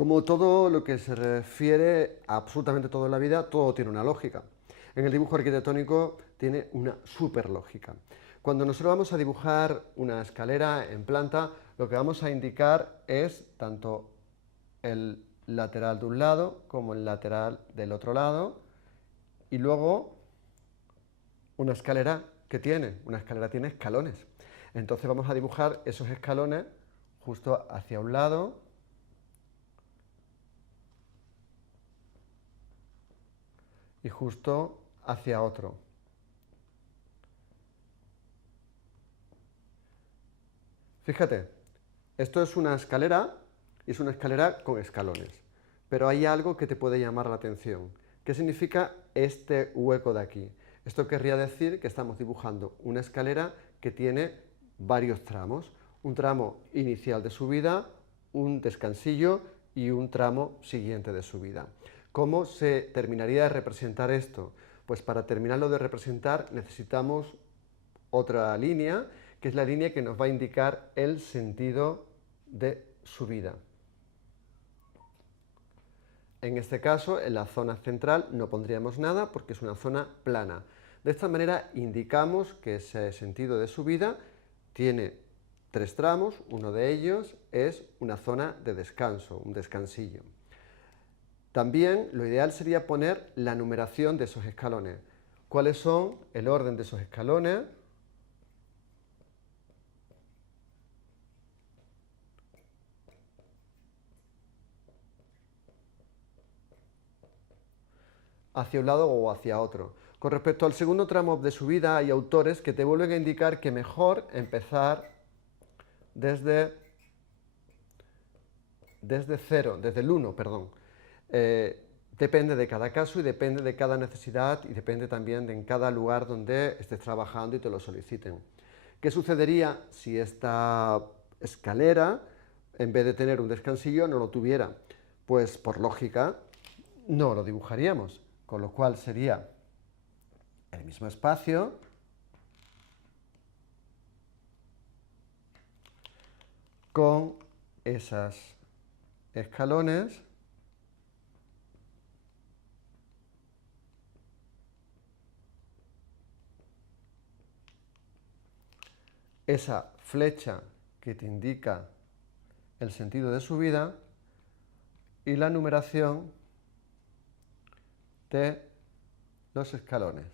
Como todo lo que se refiere a absolutamente todo en la vida, todo tiene una lógica. En el dibujo arquitectónico tiene una superlógica. Cuando nosotros vamos a dibujar una escalera en planta, lo que vamos a indicar es tanto el lateral de un lado como el lateral del otro lado, y luego una escalera una escalera tiene escalones. Entonces vamos a dibujar esos escalones justo hacia un lado y justo hacia otro. Fíjate, esto es una escalera y es una escalera con escalones. Pero hay algo que te puede llamar la atención. ¿Qué significa este hueco de aquí? Esto querría decir que estamos dibujando una escalera que tiene varios tramos. Un tramo inicial de subida, un descansillo y un tramo siguiente de subida. ¿Cómo se terminaría de representar esto? Pues para terminarlo de representar necesitamos otra línea, que es la línea que nos va a indicar el sentido de subida. En este caso, en la zona central no pondríamos nada porque es una zona plana. De esta manera indicamos que ese sentido de subida tiene tres tramos, uno de ellos es una zona de descanso, un descansillo. También lo ideal sería poner la numeración de esos escalones. ¿Cuáles son el orden de esos escalones? Hacia un lado o hacia otro. Con respecto al segundo tramo de subida, hay autores que te vuelven a indicar que mejor empezar desde cero, desde el 1, perdón. Depende de cada caso y depende de cada necesidad y depende también de en cada lugar donde estés trabajando y te lo soliciten. ¿Qué sucedería si esta escalera, en vez de tener un descansillo, no lo tuviera? Pues por lógica no lo dibujaríamos, con lo cual sería el mismo espacio con esos escalones esa flecha que te indica el sentido de subida y la numeración de los escalones.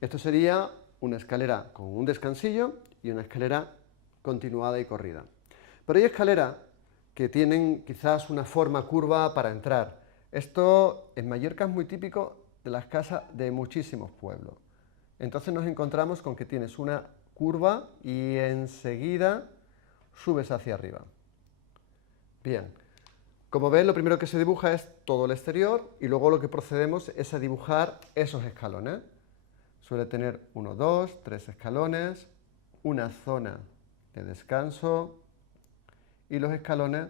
Esto sería una escalera con un descansillo y una escalera continuada y corrida. Pero hay escaleras que tienen quizás una forma curva para entrar. Esto en Mallorca es muy típico de las casas de muchísimos pueblos. Entonces nos encontramos con que tienes una curva y enseguida subes hacia arriba. Bien, como ven, lo primero que se dibuja es todo el exterior y luego lo que procedemos es a dibujar esos escalones. Suele tener 1, 2, 3 escalones, una zona de descanso y los escalones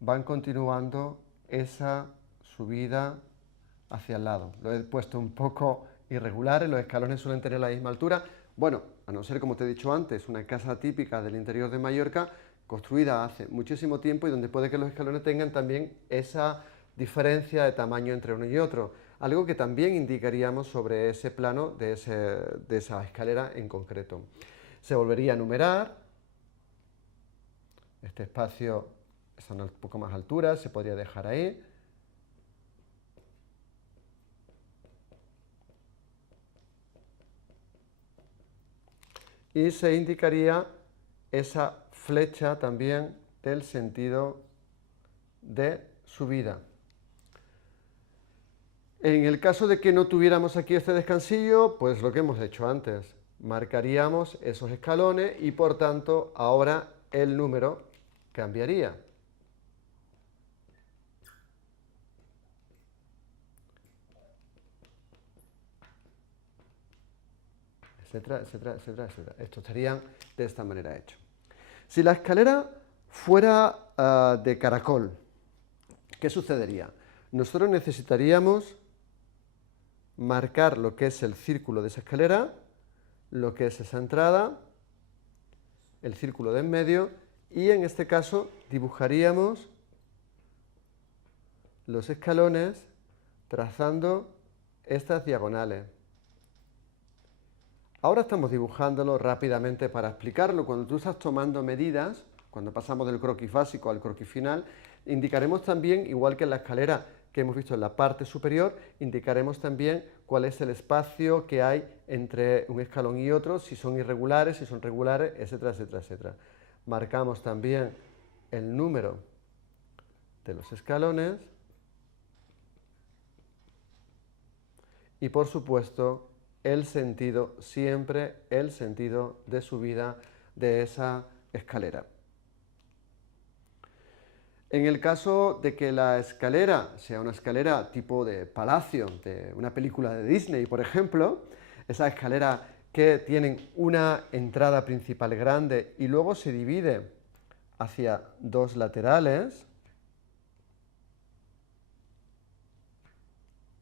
van continuando esa subida hacia el lado. Lo he puesto un poco irregulares, los escalones suelen tener la misma altura. Bueno, a no ser, como te he dicho antes, una casa típica del interior de Mallorca, construida hace muchísimo tiempo y donde puede que los escalones tengan también esa diferencia de tamaño entre uno y otro. Algo que también indicaríamos sobre ese plano de esa escalera en concreto. Se volvería a numerar. Este espacio está un poco más altura, se podría dejar ahí. Y se indicaría esa flecha también del sentido de subida. En el caso de que no tuviéramos aquí este descansillo, pues lo que hemos hecho antes, marcaríamos esos escalones y por tanto ahora el número cambiaría. Etcétera, etcétera, etcétera, etcétera. Esto estaría de esta manera hecho. Si la escalera fuera de caracol, ¿qué sucedería? Nosotros necesitaríamos marcar lo que es el círculo de esa escalera, lo que es esa entrada el círculo de en medio y en este caso dibujaríamos los escalones trazando estas diagonales. Ahora estamos dibujándolo rápidamente para explicarlo. Cuando tú estás tomando medidas, cuando pasamos del croquis básico al croquis final, indicaremos también, igual que en la escalera que hemos visto en la parte superior, indicaremos también cuál es el espacio que hay entre un escalón y otro, si son irregulares, si son regulares, etcétera, etcétera, etcétera. Marcamos también el número de los escalones y, por supuesto, el sentido, siempre el sentido de subida de esa escalera. En el caso de que la escalera sea una escalera tipo de palacio, de una película de Disney, por ejemplo, esa escalera que tienen una entrada principal grande y luego se divide hacia dos laterales,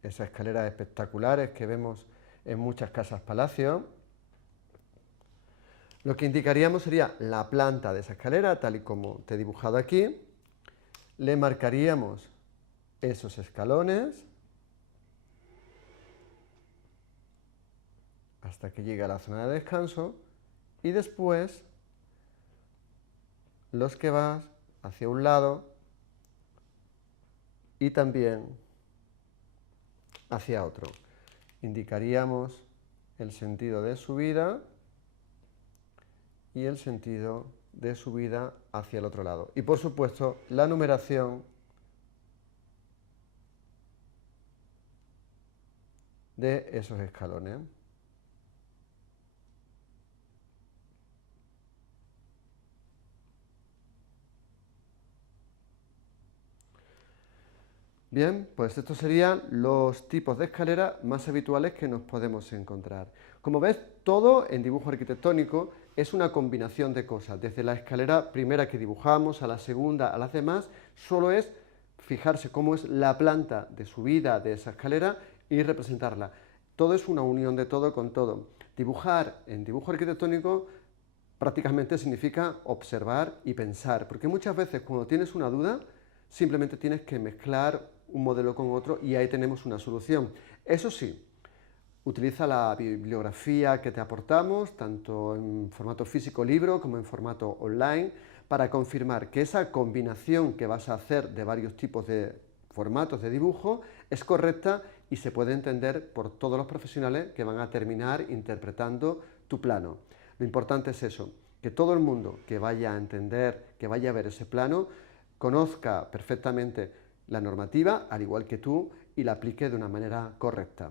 esas escaleras espectaculares que vemos en muchas casas palacio, lo que indicaríamos sería la planta de esa escalera, tal y como te he dibujado aquí. Le marcaríamos esos escalones hasta que llegue a la zona de descanso y después los que vas hacia un lado y también hacia otro. Indicaríamos el sentido de subida y el sentido de subida hacia el otro lado. Y por supuesto, la numeración de esos escalones. Bien, pues estos serían los tipos de escalera más habituales que nos podemos encontrar. Como ves, todo en dibujo arquitectónico es una combinación de cosas. Desde la escalera primera que dibujamos, a la segunda, a las demás, solo es fijarse cómo es la planta de subida de esa escalera y representarla. Todo es una unión de todo con todo. Dibujar en dibujo arquitectónico prácticamente significa observar y pensar, porque muchas veces cuando tienes una duda, simplemente tienes que mezclar un modelo con otro y ahí tenemos una solución. Eso sí, utiliza la bibliografía que te aportamos, tanto en formato físico libro como en formato online, para confirmar que esa combinación que vas a hacer de varios tipos de formatos de dibujo es correcta y se puede entender por todos los profesionales que van a terminar interpretando tu plano. Lo importante es eso, que todo el mundo que vaya a entender, que vaya a ver ese plano, conozca perfectamente la normativa, al igual que tú, y la aplique de una manera correcta.